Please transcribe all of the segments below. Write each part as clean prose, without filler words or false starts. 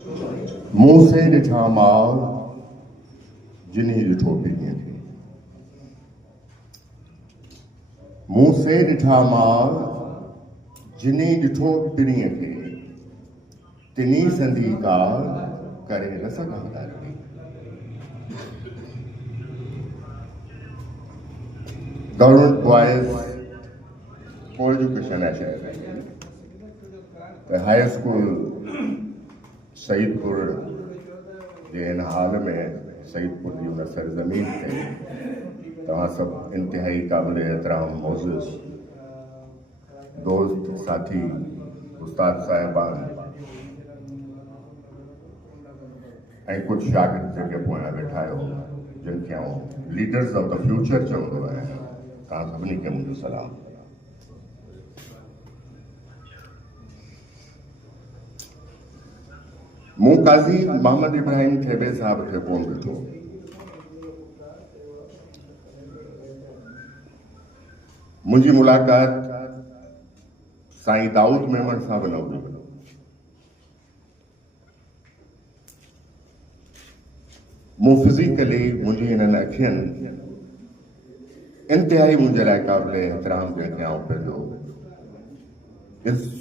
मुंह से ॾिठा माल जिन्हीं ॾिठो पीड़ीअ खे, मुंह से ॾिठा माल जिन्हीं ॾिठो पीड़ीअ खे, तिनी संदी कार करे न सघां ॻाल्हि। गवर्नमेंट बॉयज़ को एजुकेशन है हाई स्कूल सईदपुर जे इन हाल में सईदपुर की उन सरजमीन ते तव्हां सब इंतहाई काबिल एहतराम मोज़िज़ दोस्त साथी उस्ताद साहिबान ऐं कुछ शागिर्द जेके पोयां वेठा आहियो जिनखे आउं लीडर्स ऑफ द फ्यूचर चवंदो आहियां, तव्हां सभिनी खे मुंहिंजो सलाम। मूं काज़ी मोहम्मद इब्राहिम थेबे साहब खे कोन ॾिठो, मुंहिंजी मुलाक़ात साईं दाऊद मेमन साहब न हुई। मूं फिज़िकली मुंहिंजी हिननि अखियुनि इंतहाई मुंहिंजे लाइ क़ाबिल एहतराम जंहिंखे आउं पंहिंजो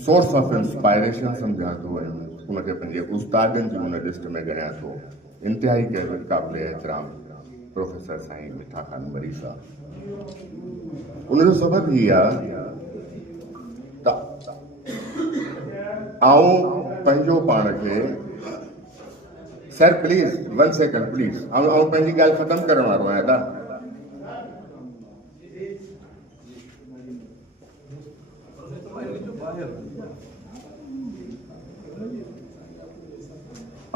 सोर्स ऑफ इंस्पायरेशन सम्झां थो ऐं उनखे पंहिंजे उस्तादनि जी उन लिस्ट में ॻणियां थो। इंतहाई क़ाबिल एहतराम प्रोफेसर साईं मिठा खान मरी साहब। उनजो सबबु ही आहे त आउं पंहिंजो पाण खे सर प्लीज 1 सेकंड प्लीज आउं पंहिंजी ॻाल्हि ख़तमु करण वारो आहियां दा।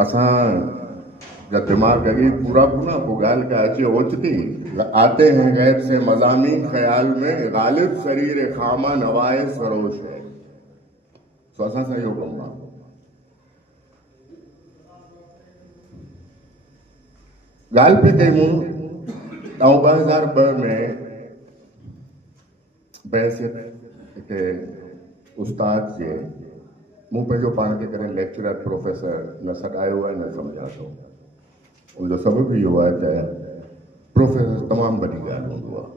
असां जब दिमाग अभी पूरा पूरा पुगाल का अच्छे ओचती आते हैं गैब से मज़ामी ख्याल में गालिब शरीर खामा नवाए सरोश है। सो असां सां इहो कमु आहे। ॻाल्हि पे कयूं 2002 में बहसियत हिते उस्ताद जे मूं पंहिंजो पाण खे कॾहिं लेक्चरर प्रोफेसर न सॾायो आहे न सम्झां थो। उनजो सबबु इहो आहे त प्रोफेसर तमामु वॾी ॻाल्हि हूंदो आहे।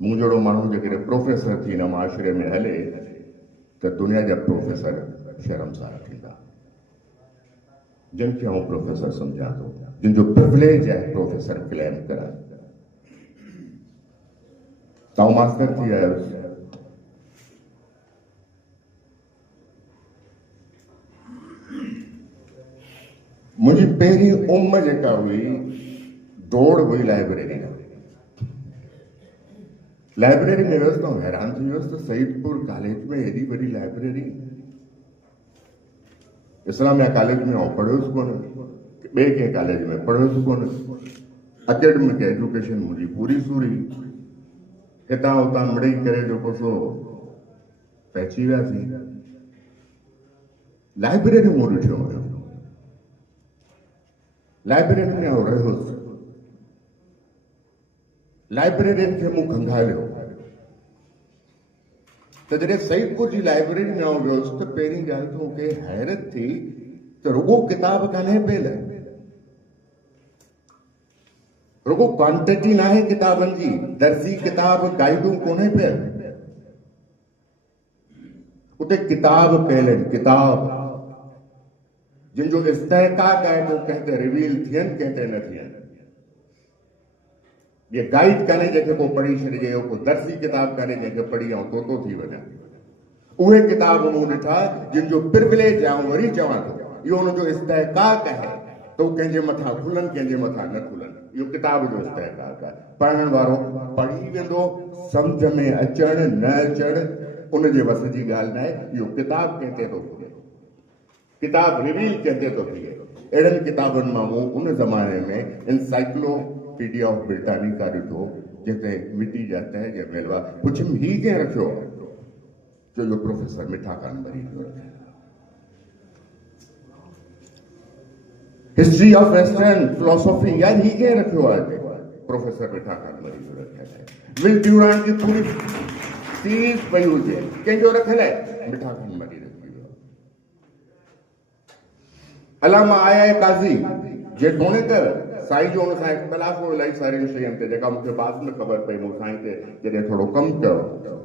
मूं जहिड़ो माण्हू जेकॾहिं प्रोफेसर थी हिन माशरे में हले त दुनिया जा प्रोफेसर शर्मसार थींदा। जिनखे आउं प्रोफेसर सम्झां थो, जिन जो प्रिविलेज है प्रोफेसर क्लेम करण। ताऊं मास्टर थी आयुसि, मुंहिंजी पहिरीं उम्र जेका हुई दौड़ हुई लाइब्रेरी में। लाइब्रेरी में वियुसि त हैरान थी वियुसि त सईदपुर कॉलेज में एॾी वॾी लाइब्रेरी। इस्लामिया कॉलेज में आउं पढ़ियोसि कोन, ॿिए कंहिं कॉलेज में पढ़ियोसि कोन। एकेडमिक एजुकेशन मुंहिंजी पूरी सूरी, हितां हुतां मिड़ई करे जेको सो पहुची वियासीं। लाइब्रेरी मूं ॾिठियो हुयो, लाइब्रेरी में आउं रहियोसि, लाइब्रेरियन खे मूं खंगालियो। त जॾहिं सईदपुर जी लाइब्रेरी में आउं वियुसि त पहिरीं ॻाल्हि त मूंखे हैरत थी त रुगो किताब कान्हे पियल, रुगो क्वांटिटी न आहे किताबनि जी, दर्जी किताब गाइडूं कोन्हे पियल, उते किताब पियल आहिनि, किताब जिन जो इस्तेहकाक आहे तो कंहिं ते रिवील थियनि कंहिं ते न थियनि। ये गाइड कान्हे जंहिंखे को पढ़ी छॾिजे, को दर्जी किताब कान्हे जंहिंखे पढ़ी आउं तोतो थी वञा। उहे किताब मूं ॾिठा जिन जो प्रिविलेज आहे। ऐं वरी चवां थो इहो हुनजो इस्तेहकाक आहे त हू कंहिंजे मथां खुलनि कंहिंजे मथां न खुलनि। इहो किताब जो इस्तेहकाक आहे। पढ़ण वारो पढ़ी वेंदो, सम्झ में अचण न अचण उनजे वस जी ॻाल्हि न आहे। इहो किताब कंहिं ते थो खुले, किताब रिवील कंहिं ते थो थिए। अहिड़नि किताबनि मां मूं उन ज़माने में इंसाइक्लोपीडिया ऑफ ब्रिटानिका ॾिठो जिते मिटी जाता है जंहिं महिल पुछियुमि ही कंहिं रखियो, जो जो प्रोफेसर मिठा खान मरी जो रखियो। हिस्ट्री ऑफ वेस्टर्न फिलोसॉफी यार ही कंहिं रखियो आहे, प्रोफेसर मिठा खान मरी जो रखियल आहे। विल ड्यूरांट जी पूरी सीरीज पई हुजे, कंहिंजो रखियल आहे, मिठा खान मरी रखी वियो। अलामा आया काज़ी जेतोणीक साईं जो हुन सां इख़्तिलाफ़ हो इलाही सारियुनि शयुनि ते जेका मूंखे बाद में ख़बर पई मूं साईं ते जॾहिं थोरो कमु कयो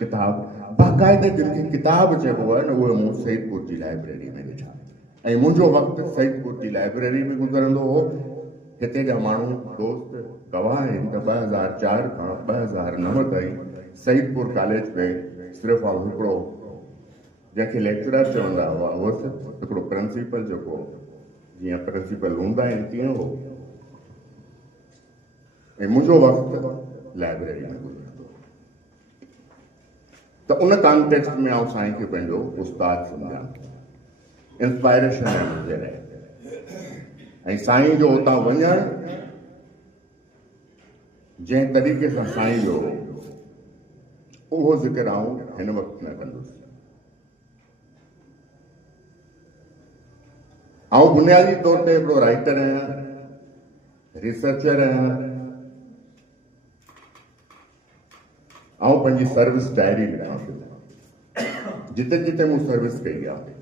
किताब बाक़ाइदे जिनखे किताब चइबो आहे न उहे मूं सईदपुर जी लाइब्रेरी में ॾिठा ऐं मुंहिंजो वक़्तु सईदपुर जी लाइब्रेरी में गुज़रंदो हो हिते जा माण्हू दोस्त गवाह आहिनि त 2004 खां 2009 ताईं सईदपुर कॉलेज में सिर्फ़ु ऐं हिकिड़ो जंहिंखे लेक्चरर चवंदा हुआ हुअसि हिकिड़ो प्रिंसिपल जेको जीअं प्रिंसिपल हूंदा आहिनि तीअं हो ऐं मुंहिंजो वक़्तु लाइब्रेरी में गुज़रंदो त उन कॉन्टेक्स्ट में आउं साईं खे पंहिंजो उस्ताद सम्झां इंस्पायरेशन आहे मुंहिंजे लाइ ऐं साईं जो उतां वञणु जंहिं तरीक़े सां साईं जो उहो ज़िक्र आउं हिन वक़्तु न कंदुसि आउं बुनियादी तौर ते हिकिड़ो राइटर आहियां रिसर्चर आहियां आउं पंहिंजी सर्विस डायरी लिखां थो जिते जिते मूं सर्विस कई आहे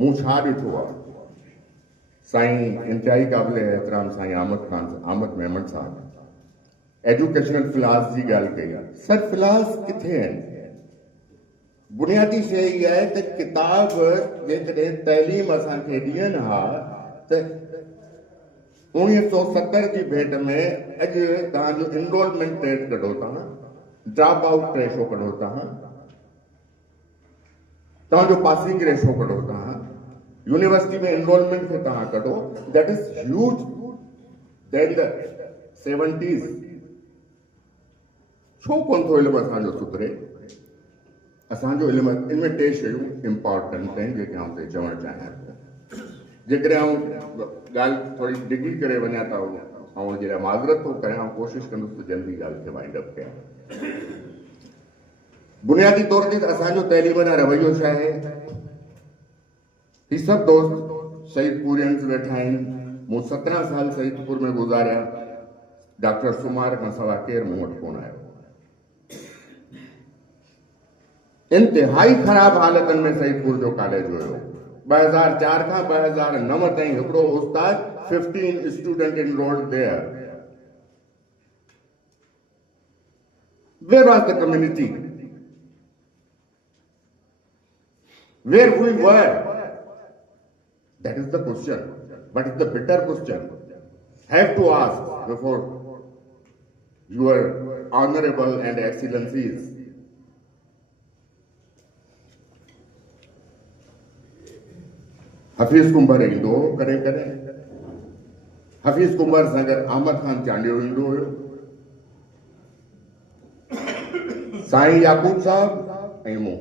मूं छा ॾिठो आहे साईं इंतिहाई क़ाबिल एहतराम साईं आमद मेमन साहब एजुकेशनल फिलास जी ॻाल्हि कई आहे सर फिलास किथे आहिनि बुनियादी शइ इहा आहे त किताब जेकॾहिं तइलीम असांखे ॾियनि हा त 1970 जी भेट में अॼु तव्हांजो इनरोलमेंट रेट कढो तव्हां ड्रॉप आउट रेशो कढो तव्हांजो पासिंग रेशो कढो तव्हां यूनिवर्सिटी में इनरोलमेंट खे तव्हां कढो that is huge then the 70s छो कोन थो इल्मु असांजो सुधरे असांजो इल्मु इनमें टे शयूं इम्पॉर्टेंट आहिनि जेके आउं ते चवणु चाहियां थो जेकॾहिं आउं ॻाल्हि थोरी डिघी करे वञा त आउं जे लाइ माज़रत थो कयां आउं कोशिशि कंदुसि त जल्दी ॻाल्हि खे वाइंड अप कयां बुनियादी तौर ते असांजो तइलीम जो रवैयो छा आहे ही सभु दोस्त शहीदपुरियंस वेठा आहिनि मूं 17 साल शहीदपुर में गुज़ारिया डॉक्टर सुमार खां सवाइ केरु मूं वटि कोन आयो इंतिहाई ख़राब हालतनि में सईदपुर जो कॉलेज हुयो 2004 खां 2009 ताईं हिकिड़ो उस्ताद 15 student enrolled there. Where was the community? Where we were? That is the question. But it's the bitter question. Have to ask before your honorable and excellencies. Hafeez Kumbhar ईंदो हो करे करे हफीज़ कुंभर सां गॾु अहमद खान चांडियो ईंदो हुयो साईं याकूब साहब ऐं मूं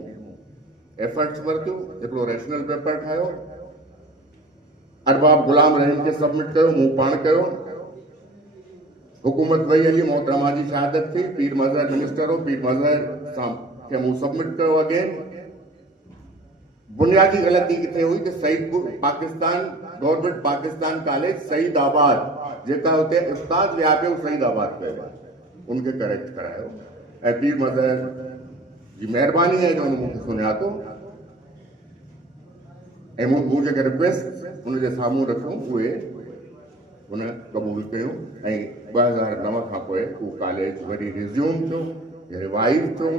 एफर्ट्स वरितियो हिकिड़ो रेशनल पेपर ठाहियो अरबाब गुलाम रहीम खे सबमिट कयो मूं पाण कयो हुकूमत वई हली मोहतरमा जी शहादत थी पीर मज़हर मिनिस्टर हो पीर मज़हर सां खे मूं सबमिट कयो अगेन बुनियादी गलती किथे हुई कि सईदपुर पाकिस्तान गवर्नमेंट पाकिस्तान कॉलेज सईदाबाद जेका हुते उस्ताद विया पियो सईदाबाद कयो उनखे करेक्ट करायो ऐं पीर मज़हर जी महिरबानी आहे जो हुन मूंखे सुञा थो ऐं मूं जेके रिक्वेस्ट हुनजे साम्हूं रखूं उहे हुन क़बूल कयूं ऐं 2009 खां पोइ उहो कॉलेज वरी रिज़्यूम थियो रिवाइव थियो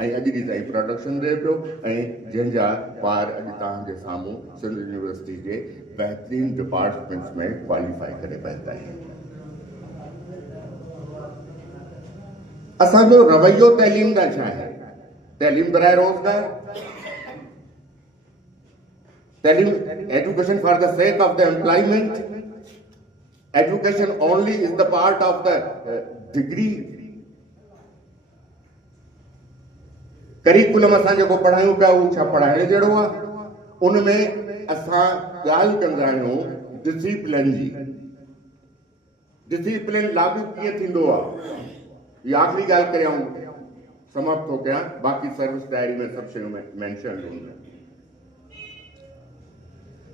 ऐं अॼु ॾींहुं ताईं प्रोडक्शन ॾिए पियो ऐं जंहिंजा ॿार अॼु तव्हांजे साम्हूं सिंध यूनिवर्सिटी जे बहितरीन डिपार्टमेंट्स में क्वालिफाई करे पहुता आहिनि असांजो रवैयो तइलीम का छा आहे तइलीम बराए रोज़गार तइलीम education for the sake of the employment education only is the part of the degree curriculum असां जेको पढ़ायूं पिया उहो छा पढ़ाइण जहिड़ो आहे उनमें असां ॻाल्हि कंदा आहियूं डिसिप्लिन जी डिसिप्लिन लागू कीअं थींदो आहे इहा आख़िरी ॻाल्हि करे आऊं समाप्त थो कयां बाक़ी सर्विस डायरी में सभु शयूं मेंशन हूंदियूं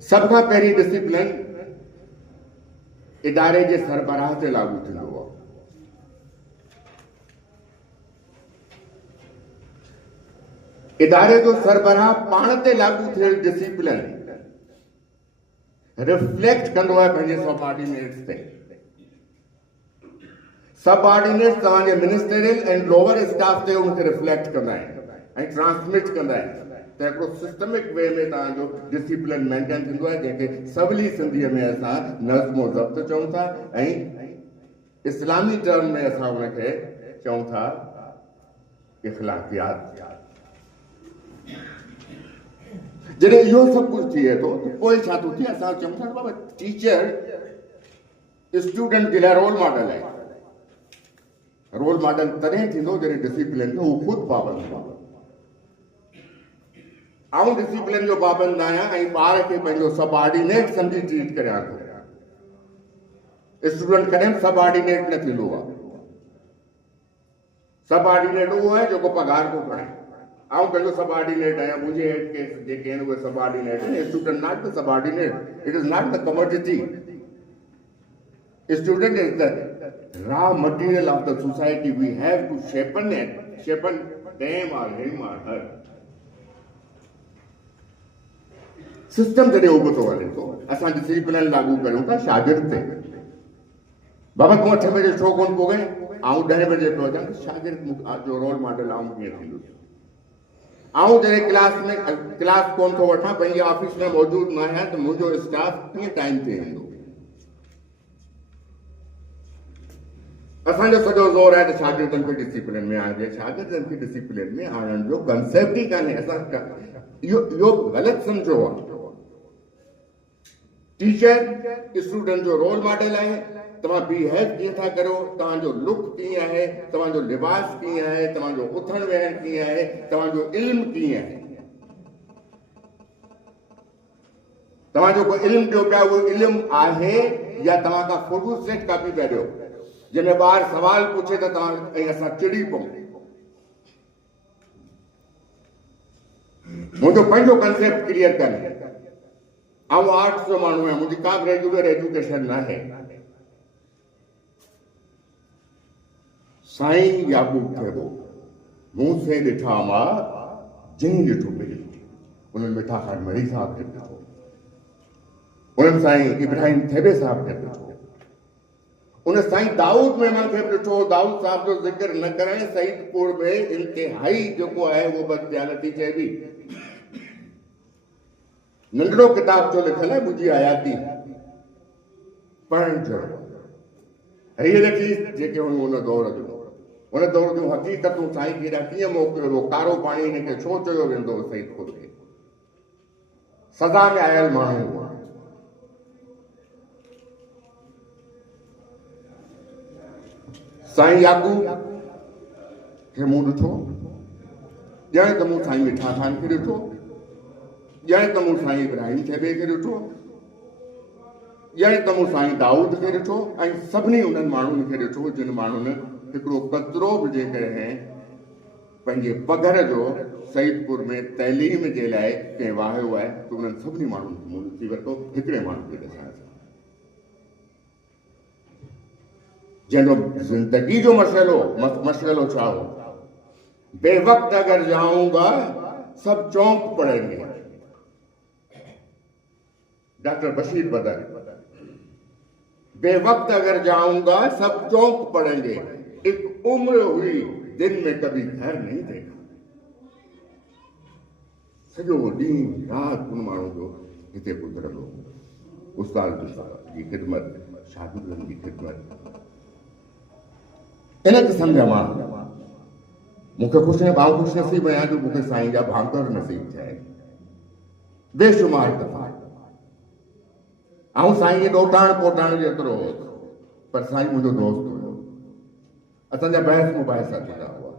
सभ खां पहिरीं डिसिप्लिन इदारे जे सरबराह ते लागू थींदो आहे इदारे जो सरबराह पाण ते लागू थियल डिसिप्लिन रिफ्लेक्ट कंदो आहे पंहिंजे सबऑर्डिनेट्स ते। सबऑर्डिनेट्स तव्हांजे मिनिस्टरियल ऐं लोअर स्टाफ ते उनखे रिफ्लेक्ट कंदा आहिनि ऐं ट्रांसमिट कंदा आहिनि। त हिकिड़ो सिस्टमिक वे में तव्हांजो डिसिप्लिन मेंटेन थींदो आहे, जंहिंखे सवली सिंधीअ में असां नज़्म ज़ब्त चऊं था ऐं इस्लामी टर्म में असां उनखे चऊं था इख़लाक़ियात। जॾहिं इहो सभु कुझु थिए थो त पोइ छा थो थिए, असां चऊं था बाबा टीचर स्टूडेंट जे लाइ रोल मॉडल आहे। रोल मॉडल तॾहिं थींदो जॾहिं डिसिप्लिन जो हू ख़ुदि पाबंद हूंदो। आउं डिसिप्लिन जो पाबंद आहियां ऐं ॿार खे पंहिंजो सबऑर्डिनेट सम्झी ट्रीट करियां थो। स्टूडेंट कॾहिं सबऑर्डिनेट न थींदो आहे। सबऑर्डिनेट उहो आहे जेको पघार थो खणे। आउं पंहिंजो सबऑर्डिनेट आहियां, मुंहिंजे हेठि के जेके आहिनि उहे सबऑर्डिनेट आहिनि। Student not the subordinate, it is not the commodity. Student is the raw material of the society. We have to shapen them or him or her. System जॾहिं उभो थो हले थो, असां डिसिप्लिन लागू करियूं था शागिर्द ते। बाबा तूं 8 बजे छो कोन पहुगे, आउं 10 बजे पियो अचां, शागिर्द जो रोल मॉडल आउं कीअं थींदुसि। आउं जॾहिं क्लास कोन थो वठां, पंहिंजे ऑफिस में मौजूदु न आहियां, त मुंहिंजो स्टाफ कीअं टाइम ते ईंदो। असांजो सॼो ज़ोर आहे त शागिर्दनि खे डिसिप्लिन में आणिजे। शागिर्दनि खे डिसिप्लिन में आणण जो कंसेप्ट ई कान्हे। असां इहो ग़लति सम्झो आहे। टीचर स्टूडेंट जो रोल मॉडल आहे। तव्हां बिहेव कीअं था करो, तव्हांजो लुक कीअं आहे, तव्हांजो लिबास कीअं आहे, तव्हांजो उथण वेहण कीअं आहे, तव्हांजो इल्मु कीअं आहे। तव्हांजो को इल्मु ॾियो पिया, उहो इल्मु आहे या तव्हां खां फोटो सेट कॉपी पिया ॾियो। जंहिंमें ॿार सवाल पुछे त तव्हां ऐं असां चिड़ी पऊं। मुंहिंजो पंहिंजो कंसेप्ट क्लियर कनि। आउं आर्ट्स जो माण्हू आहियां, मुंहिंजी का बि रेगुलर एजुकेशन न आहे। साईं याकूब थे वो मुंह से ॾिठा मां जिन ॾिठो मिली। उन्हनि मिठा खान मरी साहब खे ॾिठो, उन्हनि साईं इब्राहिम थेबे साहब खे ॾिठो, उन साईं दाऊद मेमन खे ॾिठो। दाऊद साहब जो ज़िक्र न करणु सईदपुर में इंतिहाई जेको आहे उहो बदख्यालती चइबी। नंढड़ो किताब जो लिखियलु आहे, मुंहिंजी हयाती पढ़णु जहिड़ो। रियलिटीज़ जेके हुयूं उन दौर जूं हक़ीक़तूं साईं केॾा कीअं मोकिलियो हो। कारो पाणी हिनखे छो चयो वेंदो हो सईदपुर खे। सज़ा में आयल माण्हू हुआ। साईं याकूब खे मूं ॾिठो, ॼण त मूं साईं मिठा खान खे ॾिठो, ॼण त मूं साईं इब्राहिम थेबे खे ॾिठो, ॼण त मूं साईं दाऊद खे ॾिठो ऐं सभिनी उन्हनि माण्हुनि खे ॾिठो जिन माण्हुनि हिकिड़ो कतिरो बि जेकॾहिं पंहिंजे पघर जो सईदपुर में तइलीम जे लाइ कंहिं वाहियो आहे त उन्हनि सभिनी माण्हुनि खे मूं ॾिसी वरितो, हिकिड़े माण्हू खे ॾिसण सां। जंहिंजो ज़िंदगी जो मसइलो छा हो, बेवक्त अगर जाऊंगा सब चौंक पड़ेंगे। डॉक्टर बशीर बदर, बेवक्त अगर जाऊंगा सब चौंक पड़ेंगे। एक उम्र हुई दिन में कभी घर नहीं देखा। सॼो ॾींहुं राति उन माण्हू जो हिते गुज़रंदो। उस्ताद जी ख़िदमत, शागिर्दनि जी ख़िदमत, इन क़िस्म जा माण्हू। मूंखे ख़ुशि नसीब आहियां जो मूंखे साईं जा भांकर नसीब थिया आहिनि बेशुमार दफ़ा। आउं साईं जे ॾोटाण पोटाण जेतिरो होसि, पर साईं मुंहिंजो दोस्त हुयो। असांजा बहस मुबाहिसा थींदा हुआ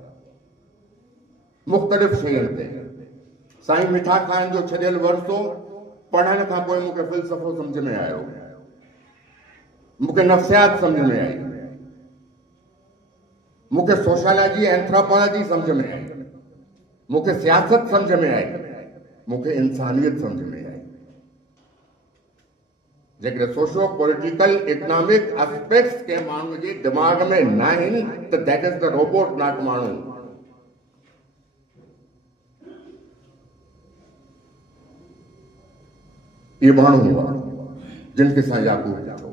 मुख़्तलिफ़ शयुनि ते। साईं मिठा खान जो छॾियल वरिसो पढ़ण खां पोइ मूंखे फ़िलसफ़ो सम्झ में आयो, मूंखे नफ़्सियात सम्झ में आई, मूंखे सोशियोलॉजी एंथ्रोपोलॉजी सम्झ में आई, मूंखे सियासत सम्झ में आई, मूंखे इंसानियत सम्झ में आई। जेकॾहिं सोशो पॉलिटिकल इकोनॉमिक एस्पेक्ट्स के माण्हू जे दिमाग़ में न आहिनि त that is the robot not माण्हू। इहे माण्हू हुआ। जिन खे साईं याकूब ॼाणो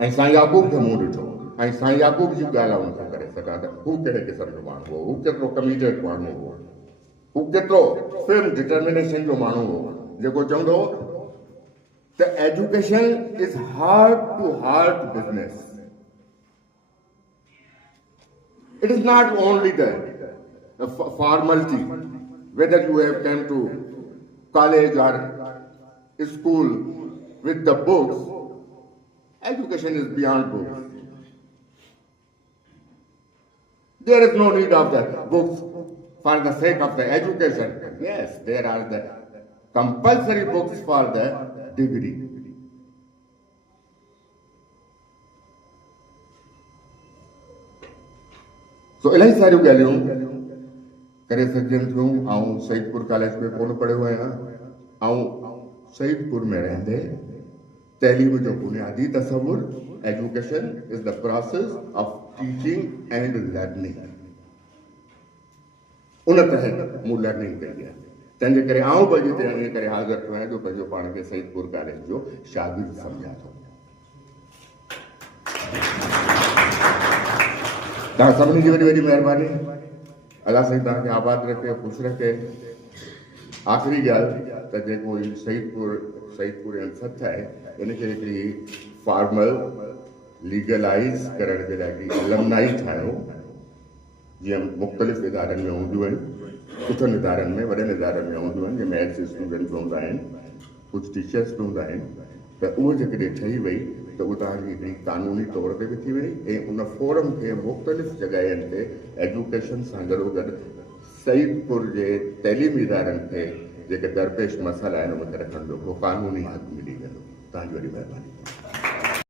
ऐं साईं याकूब खे मूं ॾिठो ऐं साईं याकूब जी ॻाल्हि आहे उनखे करे सघां त हू कहिड़े क़िस्म जो माण्हू हो, हू केतिरो कमिटेड माण्हू हो, हू केतिरो फिल्म डिटर्मिनेशन जो माण्हू हो जेको चवंदो त education is heart to heart business. It is not only the formality, whether you have come to college or school with the books. Education is beyond books. There is no need of the books for the sake of the education. Yes, there are the compulsory books for the degree. So इलाही सारियूं ॻाल्हियूं करे सघजनि थियूं. ऐं शहीदपुर college में कोन पढ़ियो आहियां ऐं शहीदपुर में रहंदे तइलीम जो बुनियादी तसवुर education is the process of teaching and learning. उन तहत मूं लर्निंग कई आहे. तंहिंजे करे आउं बि हिते इन करे हाज़िर थियो आहियां जो पंहिंजो पाण खे शहीदपुर कॉलेज जो शागिर्द सम्झां थो. तव्हां सभिनी जी वॾी वॾी महिरबानी. अलाह साईं तव्हांखे आबाद रखे, ख़ुशि रखे. आख़िरी ॻाल्हि त जेको शहीदपुर ऐं सथ आहे इनखे हिकिड़ी फॉर्मल लीगलाइज़ करण जे लाइ हिकिड़ी अलमनाई ठाहियो जीअं मुख़्तलिफ़ इदारनि में हूंदियूं आहिनि, सुठनि इदारनि में, वॾनि इदारनि में हूंदियूं आहिनि, जंहिंमें एक्स स्टूडेंट्स हूंदा आहिनि, कुझु टीचर्स बि हूंदा आहिनि. त उहो जेकॾहिं ठही वई त उहो तव्हांजी हिकिड़ी कानूनी तौर ते बि थी वई ऐं उन फोरम खे मुख़्तलिफ़ जॻहियुनि ते एजुकेशन सां गॾोगॾु शहीदपुर जे तइलीमी इदारनि खे जेके दरपेश मसइला आहिनि उन खे रखण जो को कानूनी हक़ मिली वेंदो. तव्हांजी वॾी महिरबानी.